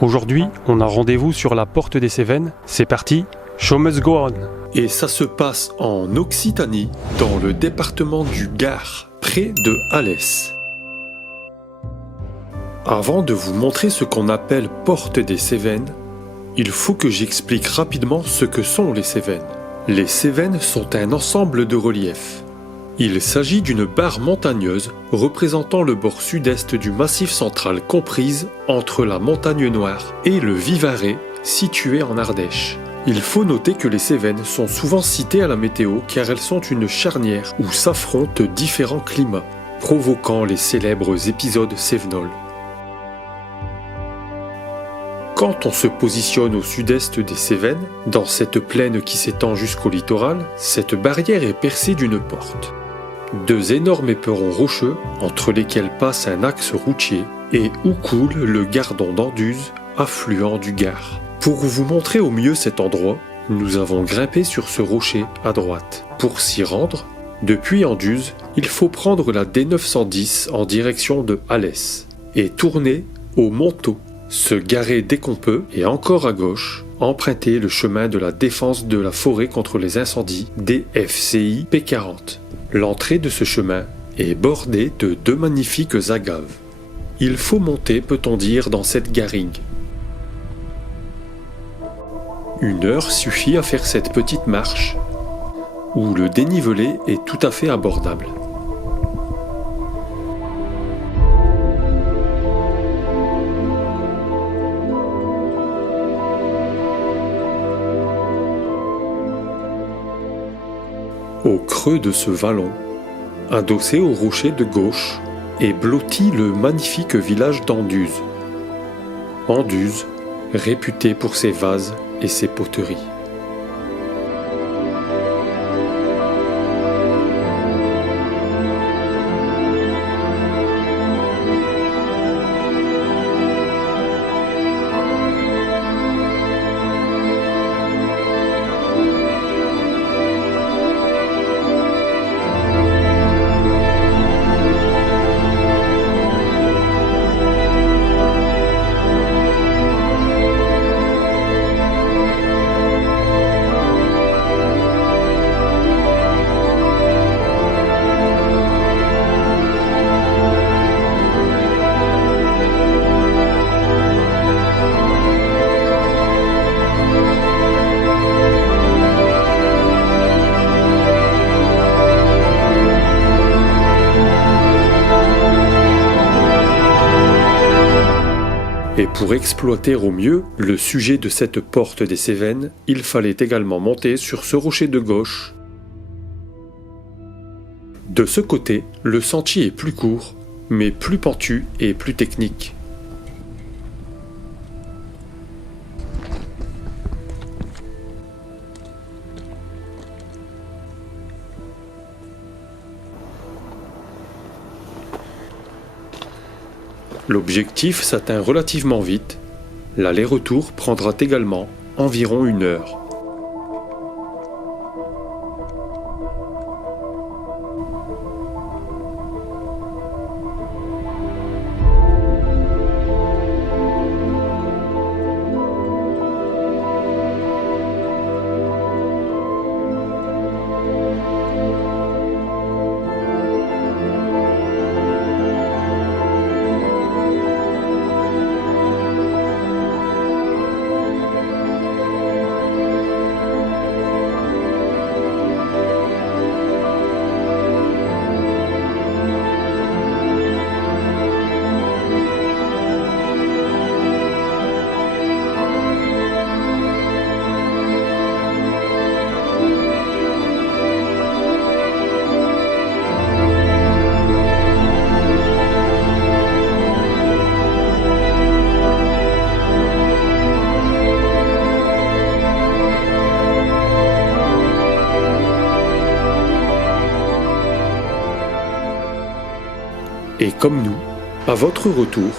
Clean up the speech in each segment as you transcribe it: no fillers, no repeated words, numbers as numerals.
Aujourd'hui, on a rendez-vous sur la porte des Cévennes. C'est parti, show must go on. Et ça se passe en Occitanie, dans le département du Gard, près de Alès. Avant de vous montrer ce qu'on appelle porte des Cévennes, il faut que j'explique rapidement ce que sont les Cévennes. Les Cévennes sont un ensemble de reliefs. Il s'agit d'une barre montagneuse représentant le bord sud-est du Massif central comprise entre la Montagne Noire et le Vivarais, situé en Ardèche. Il faut noter que les Cévennes sont souvent citées à la météo car elles sont une charnière où s'affrontent différents climats, provoquant les célèbres épisodes cévenols. Quand on se positionne au sud-est des Cévennes, dans cette plaine qui s'étend jusqu'au littoral, cette barrière est percée d'une porte. Deux énormes éperons rocheux, entre lesquels passe un axe routier, et où coule le Gardon d'Anduze, affluent du Gard. Pour vous montrer au mieux cet endroit, nous avons grimpé sur ce rocher à droite. Pour s'y rendre, depuis Anduze, il faut prendre la D910 en direction de Alès, et tourner au Montaut, se garer dès qu'on peut, et encore à gauche, emprunter le chemin de la défense de la forêt contre les incendies DFCI P40. L'entrée de ce chemin est bordée de deux magnifiques agaves. Il faut monter, peut-on dire, dans cette garrigue. 1 heure suffit à faire cette petite marche, où le dénivelé est tout à fait abordable. Au creux de ce vallon, adossé au rocher de gauche, est blotti le magnifique village d'Anduze. Anduze, réputé pour ses vases et ses poteries. Et pour exploiter au mieux le sujet de cette porte des Cévennes, il fallait également monter sur ce rocher de gauche. De ce côté, le sentier est plus court, mais plus pentu et plus technique. L'objectif s'atteint relativement vite. L'aller-retour prendra également environ 1 heure. Et comme nous, à votre retour,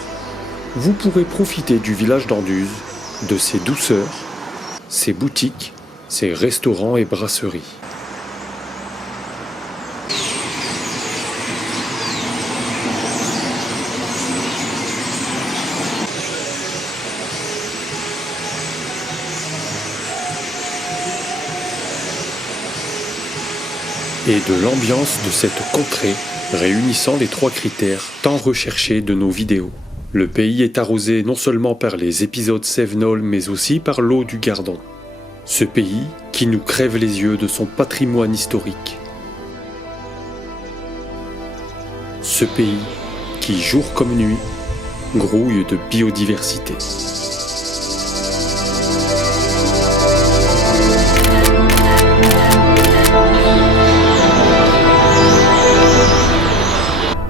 vous pourrez profiter du village d'Anduze, de ses douceurs, ses boutiques, ses restaurants et brasseries. et de l'ambiance de cette contrée réunissant les 3 critères tant recherchés de nos vidéos. Le pays est arrosé non seulement par les épisodes cévenols mais aussi par l'eau du Gardon. Ce pays qui nous crève les yeux de son patrimoine historique. Ce pays qui, jour comme nuit, grouille de biodiversité.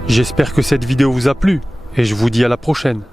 J'espère que cette vidéo vous a plu et je vous dis à la prochaine.